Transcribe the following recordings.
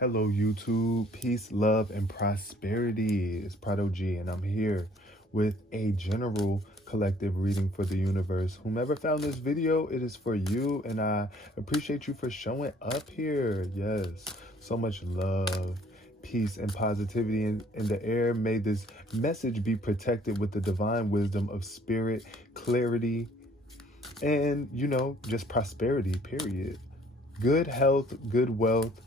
Hello, YouTube. Peace, love, and prosperity. It's Prado G, and I'm here with a general collective reading for the universe. Whomever found this video, it is for you, and I appreciate you for showing up here. Yes, so much love, peace, and positivity in the air. May this message be protected with the divine wisdom of spirit, clarity, and, just prosperity, period. Good health, good wealth,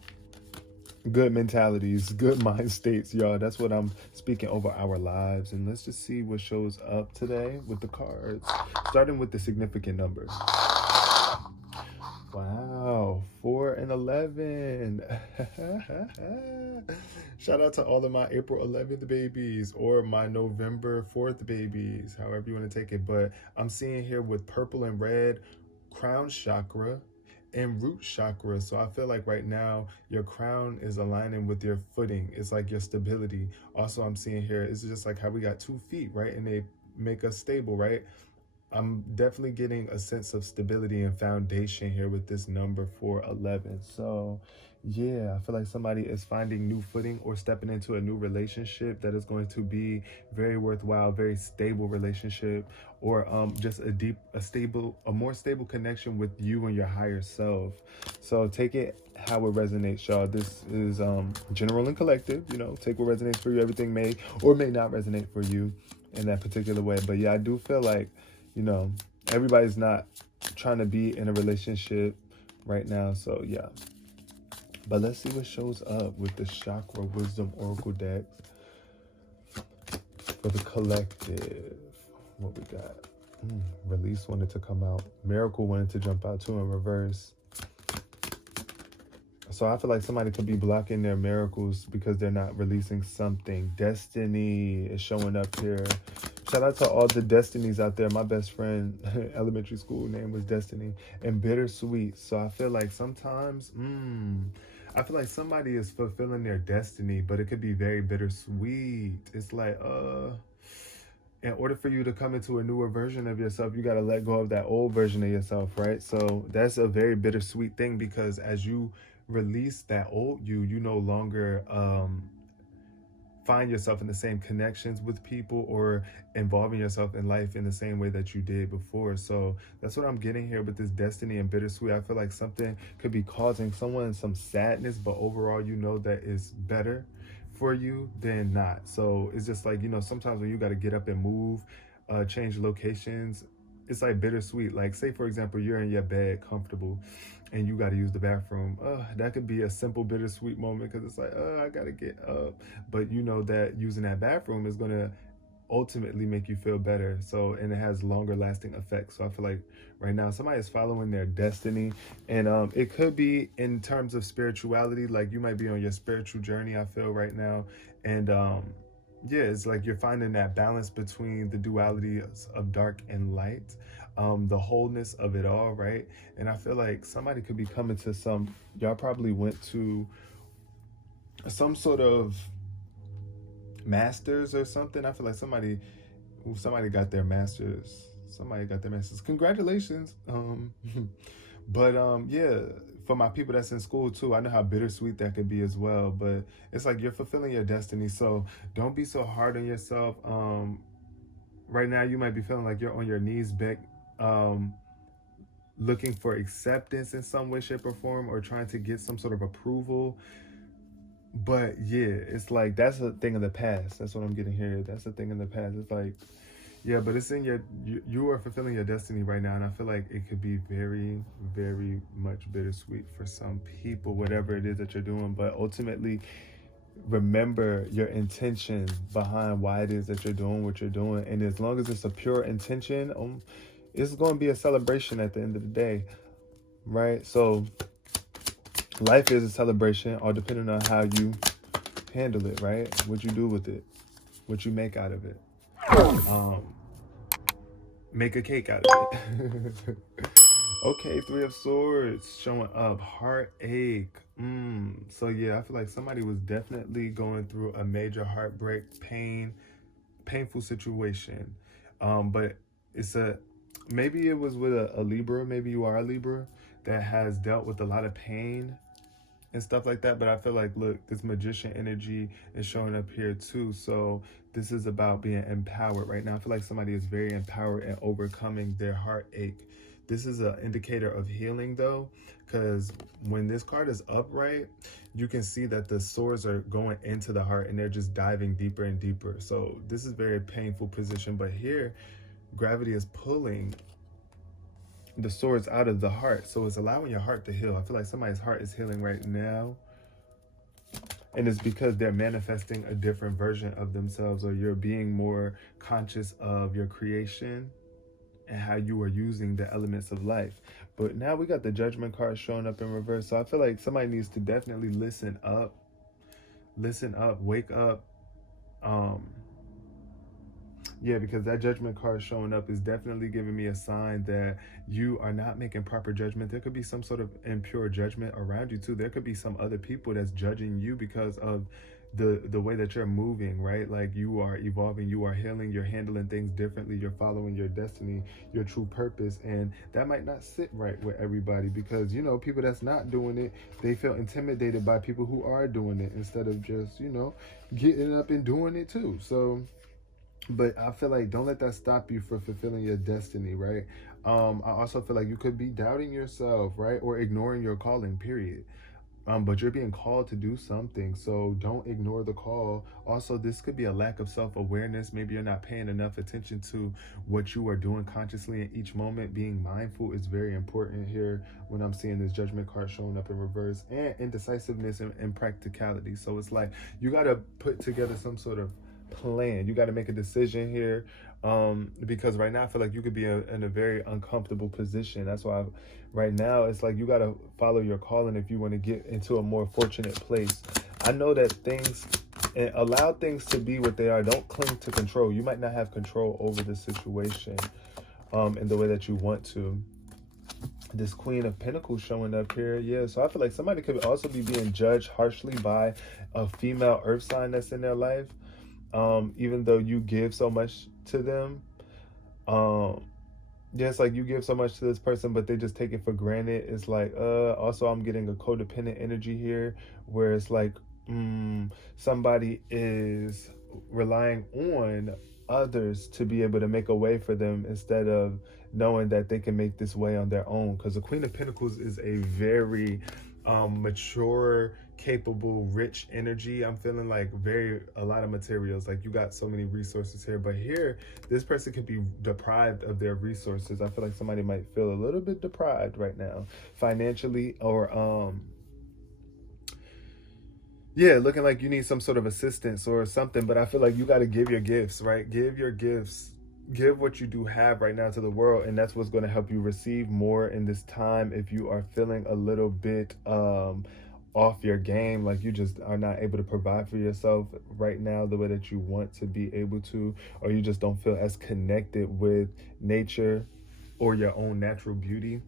good mentalities, good mind states, y'all. That's what I'm speaking over our lives. And let's just see what shows up today with the cards. Starting with the significant numbers. Wow, 4 and 11. Shout out to all of my April 11th babies or my November 4th babies, however you want to take it. But I'm seeing here with purple and red, crown chakra and root chakra. So I feel like right now your crown is aligning with your footing. It's like your stability. Also, I'm seeing here, it's just like how we got 2 feet, right? And they make us stable, right? I'm definitely getting a sense of stability and foundation here with this number 411. So yeah, I feel like somebody is finding new footing or stepping into a new relationship that is going to be very worthwhile, very stable relationship, or just a more stable connection with you and your higher self. So take it how it resonates, y'all. This is general and collective. Take what resonates for you. Everything may or may not resonate for you in that particular way. But yeah, I do feel like everybody's not trying to be in a relationship right now. So yeah. But let's see what shows up with the Chakra Wisdom Oracle decks for the collective. What we got? Release wanted to come out. Miracle wanted to jump out too in reverse. So I feel like somebody could be blocking their miracles because they're not releasing something. Destiny is showing up here. Shout out to all the Destinies out there. My best friend, elementary school name was Destiny. And Bittersweet. So I feel like sometimes, I feel like somebody is fulfilling their destiny, but it could be very bittersweet. It's like, in order for you to come into a newer version of yourself, you got to let go of that old version of yourself, right? So that's a very bittersweet thing, because as you release that old you no longer find yourself in the same connections with people or involving yourself in life in the same way that you did before. So that's what I'm getting here with this destiny and bittersweet. I feel like something could be causing someone some sadness, but overall that is better for you than not. So it's just like, sometimes when you got to get up and move, change locations, it's like bittersweet. Like, say for example, you're in your bed comfortable and you got to use the bathroom. That could be a simple bittersweet moment, because it's like, I got to get up. But you know that using that bathroom is going to ultimately make you feel better. So, and it has longer lasting effects. So I feel like right now somebody is following their destiny, and it could be in terms of spirituality. Like, you might be on your spiritual journey, I feel right now. And yeah, it's like you're finding that balance between the duality of dark and light, the wholeness of it all, right? And I feel like somebody could be coming to y'all probably went to some sort of masters or something. I feel like somebody got their masters. Somebody got their masters. Congratulations. But yeah, for my people that's in school too, I know how bittersweet that could be as well. But it's like you're fulfilling your destiny. So don't be so hard on yourself. Right now you might be feeling like you're on your knees back, looking for acceptance in some way, shape, or form, or trying to get some sort of approval. But yeah, it's like that's a thing of the past. That's what I'm getting here. That's a thing in the past. It's like, yeah, but it's in you are fulfilling your destiny right now. And I feel like it could be very, very much bittersweet for some people, whatever it is that you're doing. But ultimately, remember your intention behind why it is that you're doing what you're doing. And as long as it's a pure intention, it's going to be a celebration at the end of the day, right? So life is a celebration, all depending on how you handle it, right? What you do with it, what you make out of it. Make a cake out of it. Okay, 3 of Swords showing up. Heartache. So yeah, I feel like somebody was definitely going through a major heartbreak, painful situation. But maybe it was with a Libra. Maybe you are a Libra that has dealt with a lot of pain and stuff like that. But I feel like, look, this magician energy is showing up here too. So this is about being empowered right now. I feel like somebody is very empowered and overcoming their heartache. This is an indicator of healing though, because when this card is upright, you can see that the swords are going into the heart and they're just diving deeper and deeper. So this is very painful position. But here, gravity is pulling the swords out of the heart. So it's allowing your heart to heal. I feel like somebody's heart is healing right now. And it's because they're manifesting a different version of themselves, or you're being more conscious of your creation and how you are using the elements of life. But now we got the Judgment card showing up in reverse. So I feel like somebody needs to definitely listen up, wake up. Yeah, because that Judgment card showing up is definitely giving me a sign that you are not making proper judgment. There could be some sort of impure judgment around you too. There could be some other people that's judging you because of the way that you're moving, right? Like you are evolving, you are healing, you're handling things differently, you're following your destiny, your true purpose. And that might not sit right with everybody, because, you know, people that's not doing it, they feel intimidated by people who are doing it instead of just, you know, getting up and doing it too. So, but I feel like don't let that stop you from fulfilling your destiny, right? I also feel like you could be doubting yourself, right? Or ignoring your calling, period. But you're being called to do something, so don't ignore the call. Also, this could be a lack of self-awareness. Maybe you're not paying enough attention to what you are doing consciously in each moment. Being mindful is very important here when I'm seeing this Judgment card showing up in reverse, and indecisiveness and practicality. So it's like you got to put together some sort of plan. You got to make a decision here, because right now I feel like you could be in a very uncomfortable position. That's why right now it's like you got to follow your calling if you want to get into a more fortunate place. I know that things, and allow things to be what they are. Don't cling to control. You might not have control over the situation in the way that you want to. This Queen of Pentacles showing up here. Yeah, so I feel like somebody could also be being judged harshly by a female earth sign that's in their life. Even though you give so much to them, yeah, it's like you give so much to this person, but they just take it for granted. It's like, also I'm getting a codependent energy here, where it's like, somebody is relying on others to be able to make a way for them instead of knowing that they can make this way on their own. Because the Queen of Pentacles is a very mature, capable, rich energy. I'm feeling like a lot of materials. Like you got so many resources here, but here this person could be deprived of their resources. I feel like somebody might feel a little bit deprived right now, financially, or yeah, looking like you need some sort of assistance or something. But I feel like you got to give your gifts, right? Give your gifts. Give what you do have right now to the world, and that's what's going to help you receive more in this time. If you are feeling a little bit off your game, like you just are not able to provide for yourself right now the way that you want to be able to, or you just don't feel as connected with nature or your own natural beauty.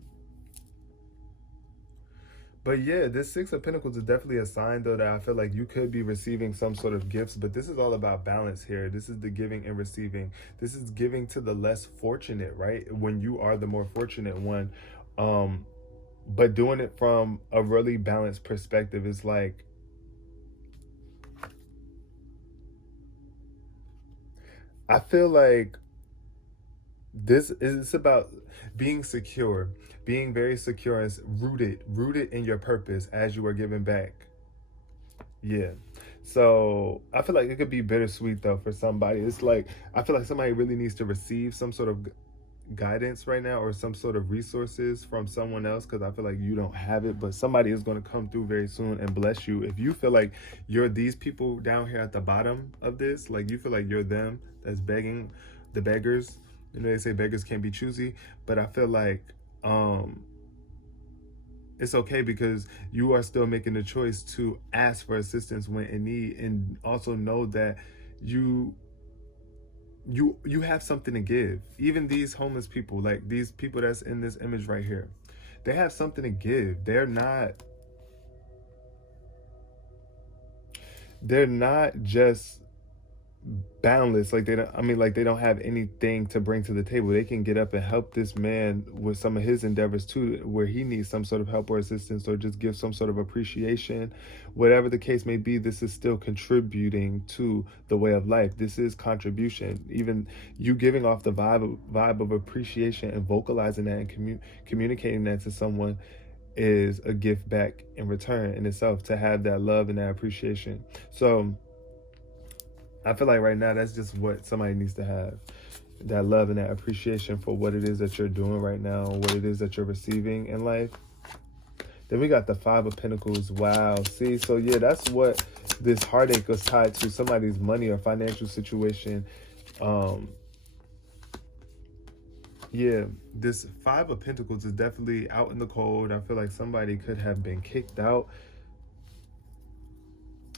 But yeah, this Six of Pentacles is definitely a sign, though, that I feel like you could be receiving some sort of gifts. But this is all about balance here. This is the giving and receiving. This is giving to the less fortunate, right? When you are the more fortunate one. But doing it from a really balanced perspective is like, I feel like this is about being secure, being very secure, and rooted in your purpose as you are giving back. Yeah. So I feel like it could be bittersweet though for somebody. It's like, I feel like somebody really needs to receive some sort of guidance right now, or some sort of resources from someone else, because I feel like you don't have it, but somebody is going to come through very soon and bless you. If you feel like you're these people down here at the bottom of this, like you feel like you're them that's begging, the beggars, you know, they say beggars can't be choosy, but I feel like it's okay, because you are still making the choice to ask for assistance when in need, and also know that you have something to give. Even these homeless people, like these people that's in this image right here, they have something to give. They're not just boundless. Like they don't, I mean, like they don't have anything to bring to the table. They can get up and help this man with some of his endeavors too, where he needs some sort of help or assistance, or just give some sort of appreciation. Whatever the case may be, this is still contributing to the way of life. This is contribution. Even you giving off the vibe of appreciation and vocalizing that and communicating that to someone is a gift back in return in itself, to have that love and that appreciation. So I feel like right now that's just what somebody needs to have. That love and that appreciation for what it is that you're doing right now, what it is that you're receiving in life. Then we got the Five of Pentacles. Wow. See, so yeah, that's what this heartache is tied to, somebody's money or financial situation. Yeah, this Five of Pentacles is definitely out in the cold. I feel like somebody could have been kicked out,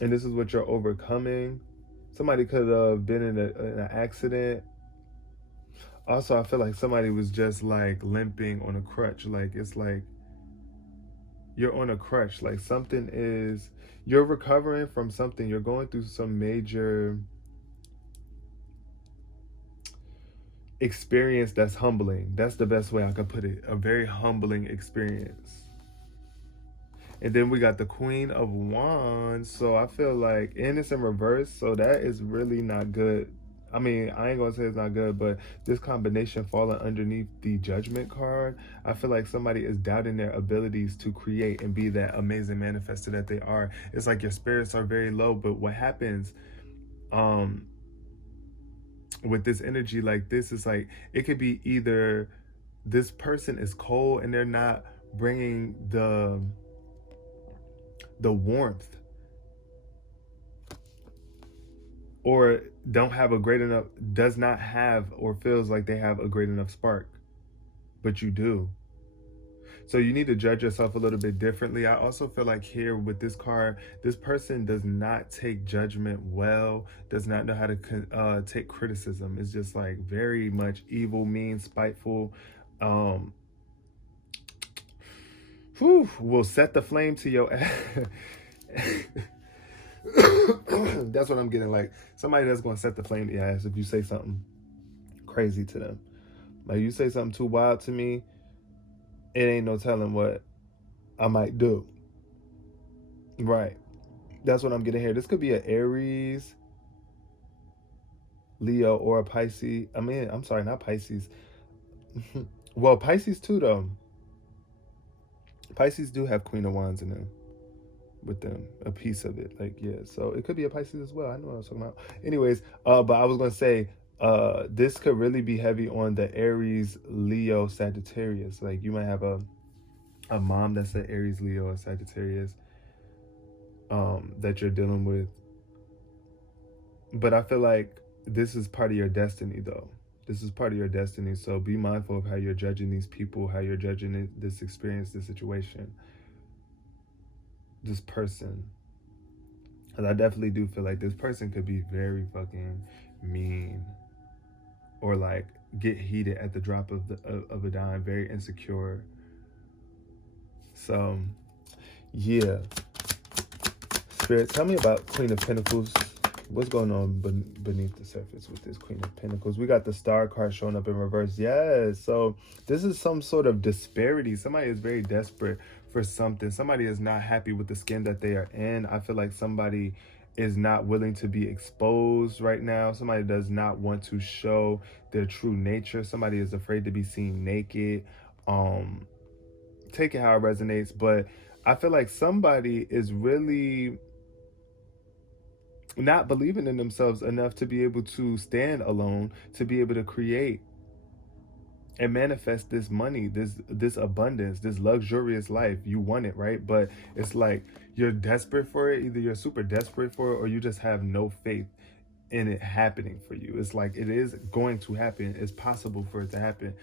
and this is what you're overcoming. Somebody could have been in an accident. Also, I feel like somebody was just like limping on a crutch. Like it's like you're on a crutch. Like something is, you're recovering from something. You're going through some major experience that's humbling. That's the best way I could put it. A very humbling experience. And then we got the Queen of Wands. So I feel like, and it's in reverse. So that is really not good. I mean, I ain't gonna say it's not good, but this combination falling underneath the Judgment card, I feel like somebody is doubting their abilities to create and be that amazing manifester that they are. It's like your spirits are very low, but what happens with this energy like this is like, it could be either this person is cold and they're not bringing the warmth, or don't have a great enough, does not have or feels like they have a great enough spark, but you do. So you need to judge yourself a little bit differently. I also feel like here with this card, this person does not take judgment well, does not know how to take criticism. It's just like very much evil, mean, spiteful. Will set the flame to your ass. That's what I'm getting. Like somebody that's going to set the flame to your ass if you say something crazy to them. Like you say something too wild to me, it ain't no telling what I might do. Right. That's what I'm getting here. This could be an Aries, Leo, or a Pisces. I mean, I'm sorry, not Pisces. Well, Pisces too, though. Pisces do have Queen of Wands in them, with them, a piece of it. Like, yeah, so it could be a Pisces as well. I know what I was talking about. Anyways, but I was going to say, this could really be heavy on the Aries, Leo, Sagittarius. Like you might have a mom that's an Aries, Leo, or Sagittarius that you're dealing with. But I feel like this is part of your destiny, though. This is part of your destiny. So be mindful of how you're judging these people, how you're judging this experience, this situation, this person. And I definitely do feel like this person could be very fucking mean, or like get heated at the drop of a dime, very insecure. So yeah, Spirit, tell me about Queen of Pentacles. What's going on beneath the surface with this Queen of Pentacles? We got the Star card showing up in reverse. Yes, so this is some sort of disparity. Somebody is very desperate for something. Somebody is not happy with the skin that they are in. I feel like somebody is not willing to be exposed right now. Somebody does not want to show their true nature. Somebody is afraid to be seen naked. Take it how it resonates, but I feel like somebody is really not believing in themselves enough to be able to stand alone, to be able to create and manifest this money, this abundance, this luxurious life. You want it, right? But it's like you're desperate for it. Either you're super desperate for it, or you just have no faith in it happening for you. It's like it is going to happen. It's possible for it to happen.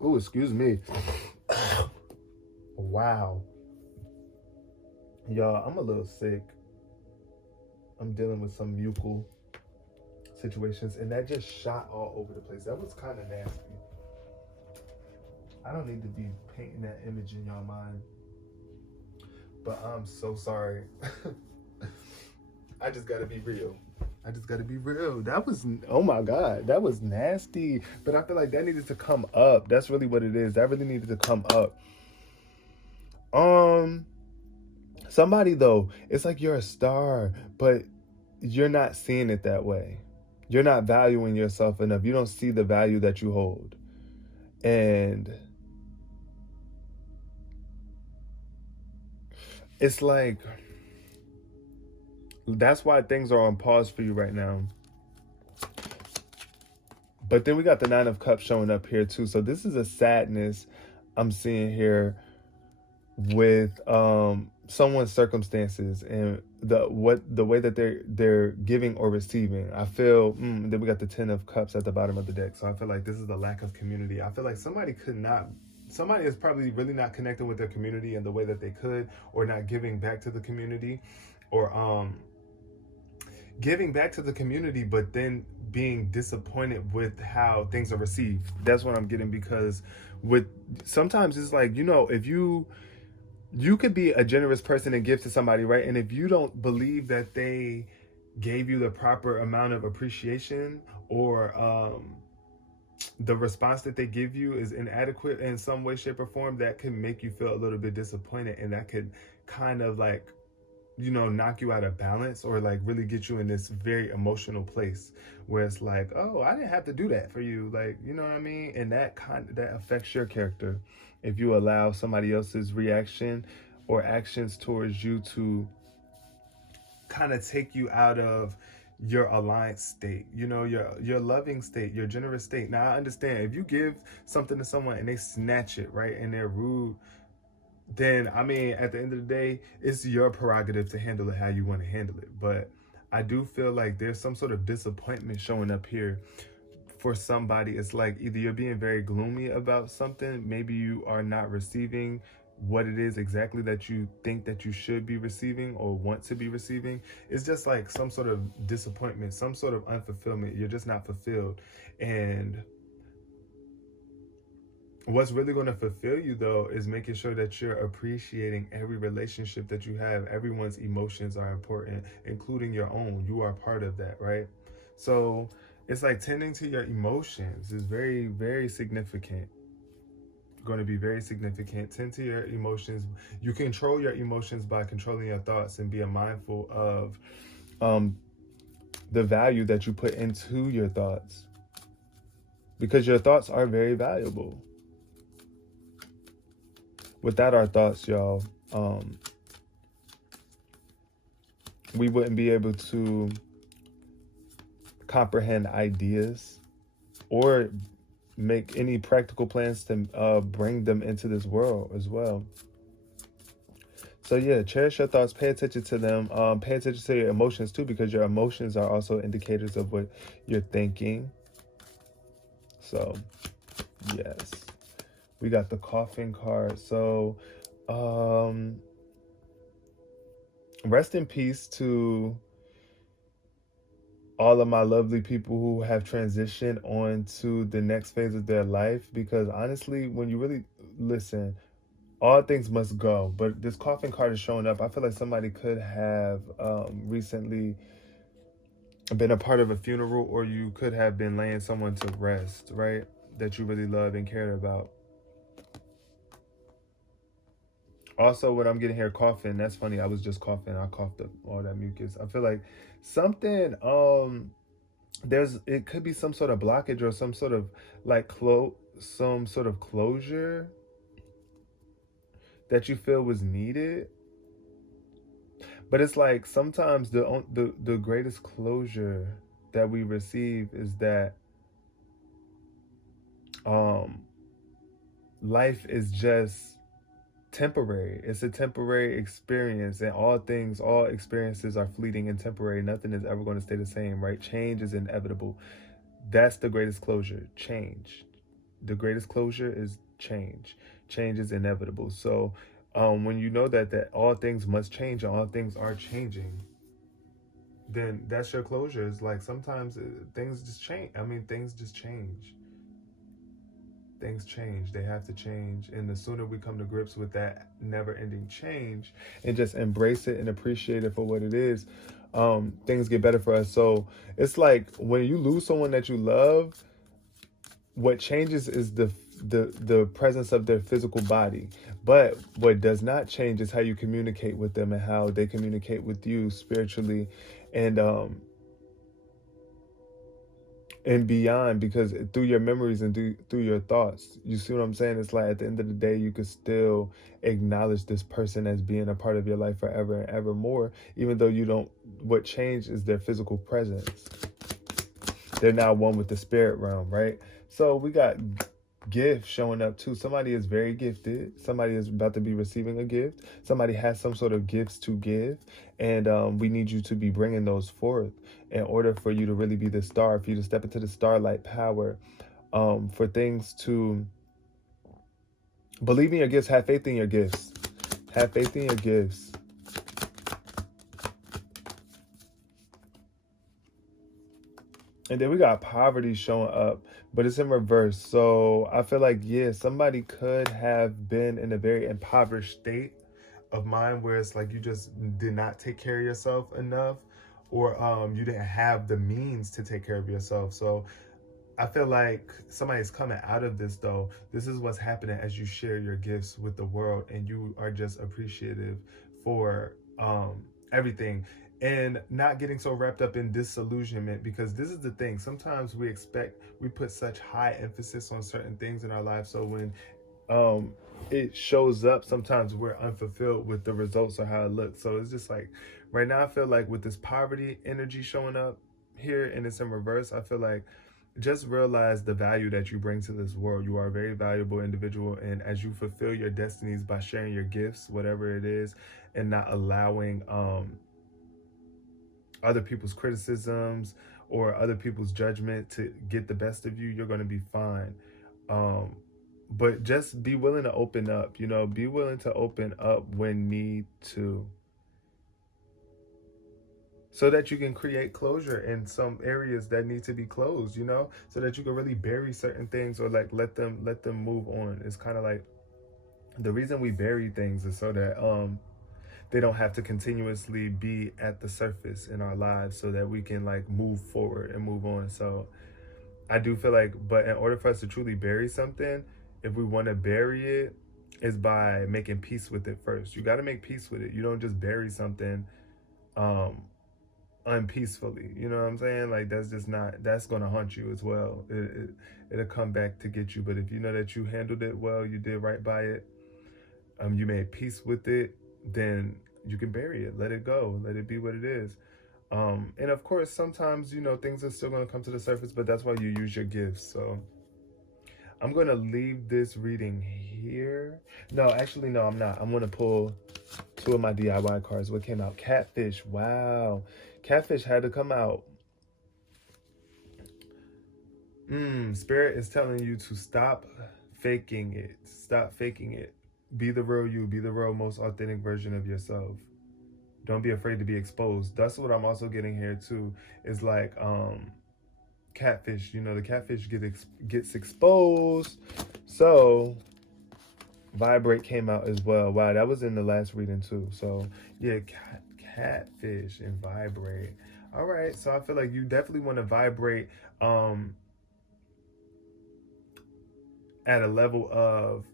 Oh, excuse me. Wow. Y'all, I'm a little sick. I'm dealing with some mucal situations, and that just shot all over the place. That was kind of nasty. I don't need to be painting that image in y'all mind, but I'm so sorry. I just gotta be real. I just gotta be real. That was, oh my God, that was nasty. But I feel like that needed to come up. That's really what it is. That really needed to come up. Um, Somebody though, it's like you're a star, but you're not seeing it that way. You're not valuing yourself enough. You don't see the value that you hold. And it's like, that's why things are on pause for you right now. But then we got the Nine of Cups showing up here too. So this is a sadness I'm seeing here with someone's circumstances and the way that they're giving or receiving. I feel then we got the Ten of Cups at the bottom of the deck. So I feel like this is the lack of community. I feel like somebody is probably really not connecting with their community in the way that they could, or not giving back to the community, or giving back to the community, but then being disappointed with how things are received. That's what I'm getting, because with sometimes it's like, if you could be a generous person and give to somebody, right? And if you don't believe that they gave you the proper amount of appreciation, or the response that they give you is inadequate in some way, shape, or form, that can make you feel a little bit disappointed, and that could kind of like, knock you out of balance, or like really get you in this very emotional place where it's like, oh, I didn't have to do that for you. Like, you know what I mean? And that affects your character if you allow somebody else's reaction or actions towards you to kind of take you out of your aligned state, your loving state, your generous state. Now I understand if you give something to someone and they snatch it, right, and they're rude, then I mean, at the end of the day, it's your prerogative to handle it how you want to handle it. But I do feel like there's some sort of disappointment showing up here for somebody. It's like either you're being very gloomy about something, maybe you are not receiving what it is exactly that you think that you should be receiving or want to be receiving. It's just like some sort of disappointment, some sort of unfulfillment. You're just not fulfilled. And what's really going to fulfill you, though, is making sure that you're appreciating every relationship that you have. Everyone's emotions are important, including your own. You are part of that, right? So it's like tending to your emotions is very, very significant. Going to be very significant. Tend to your emotions. You control your emotions by controlling your thoughts and being mindful of the value that you put into your thoughts, because your thoughts are very valuable. Without our thoughts, y'all, we wouldn't be able to comprehend ideas or make any practical plans to bring them into this world as well. So yeah, cherish your thoughts, pay attention to them, pay attention to your emotions too, because your emotions are also indicators of what you're thinking. So yes. We got the Coffin card. So, rest in peace to all of my lovely people who have transitioned on to the next phase of their life. Because honestly, when you really listen, all things must go. But this Coffin card is showing up. I feel like somebody could have recently been a part of a funeral, or you could have been laying someone to rest, right? That you really love and cared about. Also, what I'm getting here, coughing. That's funny. I was just coughing. I coughed up all that mucus. I feel like something. It could be some sort of blockage or some sort of like some sort of closure that you feel was needed. But it's like sometimes the greatest closure that we receive is that life is just temporary. It's a temporary experience, and all experiences are fleeting and temporary. Nothing is ever going to stay the same, right? Change is inevitable. That's the greatest closure. Change. The greatest closure is change. Change is inevitable. So when you know that all things must change and all things are changing, then that's your closure. It's like sometimes things just change. I mean, things just change. Things change. They have to change. And the sooner we come to grips with that never-ending change and just embrace it and appreciate it for what it is, things get better for us. So it's like when you lose someone that you love, what changes is the presence of their physical body, but what does not change is how you communicate with them and how they communicate with you spiritually, and and beyond, because through your memories and through your thoughts, you see what I'm saying? It's like at the end of the day you could still acknowledge this person as being a part of your life forever and ever more, even though you don't. What changed is their physical presence. They're now one with the spirit realm, right? So we got gifts showing up too. Somebody is very gifted. Somebody is about to be receiving a gift. Somebody has some sort of gifts to give, and we need you to be bringing those forth in order for you to really be the star, for you to step into the starlight power, for things to believe in your gifts, have faith in your gifts, have faith in your gifts. And then we got poverty showing up, but it's in reverse. So I feel like, yeah, somebody could have been in a very impoverished state of mind where it's like you just did not take care of yourself enough, or you didn't have the means to take care of yourself. So I feel like somebody's coming out of this though. This is what's happening as you share your gifts with the world and you are just appreciative for everything, and not getting so wrapped up in disillusionment, because this is the thing. Sometimes we put such high emphasis on certain things in our lives, so when it shows up, sometimes we're unfulfilled with the results or how it looks. So it's just like right now I feel like with this poverty energy showing up here and it's in reverse, I feel like just realize the value that you bring to this world. You are a very valuable individual, and as you fulfill your destinies by sharing your gifts, whatever it is, and not allowing other people's criticisms or other people's judgment to get the best of you, you're going to be fine. Um, but just be willing to open up, be willing to open up when need to, so that you can create closure in some areas that need to be closed, so that you can really bury certain things, or like let them move on. It's kind of like the reason we bury things is so that they don't have to continuously be at the surface in our lives, so that we can like move forward and move on. So I do feel like, but in order for us to truly bury something, if we want to bury it, is by making peace with it first. You got to make peace with it. You don't just bury something um unpeacefully. You know what I'm saying? Like that's gonna haunt you as well. It'll come back to get you. But if you know that you handled it well, you did right by it, you made peace with it, then you can bury it, let it go, let it be what it is. And of course, sometimes things are still gonna come to the surface, but that's why you use your gifts. So I'm gonna leave this reading here. No, actually, no, I'm not. I'm gonna pull two of my DIY cards. What came out? Catfish. Wow. Catfish had to come out. Spirit is telling you to stop faking it. Stop faking it. Be the real you. Be the real, most authentic version of yourself. Don't be afraid to be exposed. That's what I'm also getting here too. Is like catfish. The catfish gets exposed. So vibrate came out as well. Wow, that was in the last reading too. So yeah, catfish and vibrate. All right, so I feel like you definitely want to vibrate at a level of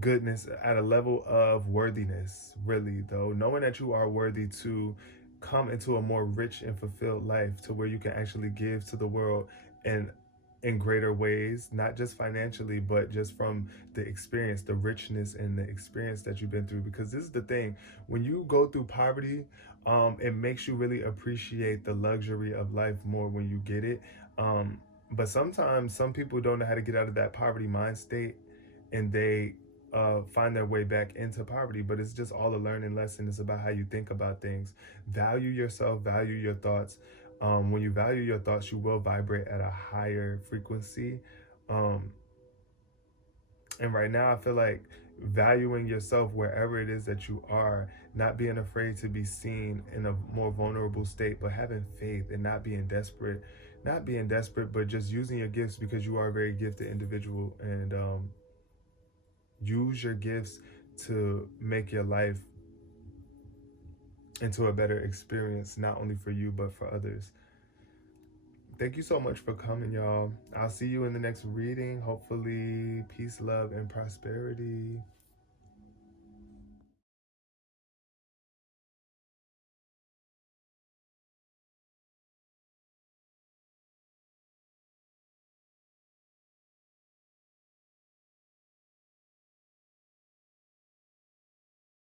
goodness, at a level of worthiness, really though, knowing that you are worthy to come into a more rich and fulfilled life, to where you can actually give to the world and in greater ways, not just financially, but just from the experience, the richness and the experience that you've been through. Because this is the thing, when you go through poverty, it makes you really appreciate the luxury of life more when you get it. But sometimes some people don't know how to get out of that poverty mind state, and they find their way back into poverty. But it's just all a learning lesson. It's about how you think about things. Value yourself, value your thoughts. When you value your thoughts, you will vibrate at a higher frequency. And right now, I feel like valuing yourself wherever it is that you are, not being afraid to be seen in a more vulnerable state, but having faith and not being desperate, but just using your gifts, because you are a very gifted individual, and use your gifts to make your life into a better experience, not only for you, but for others. Thank you so much for coming, y'all. I'll see you in the next reading. Hopefully, peace, love, and prosperity.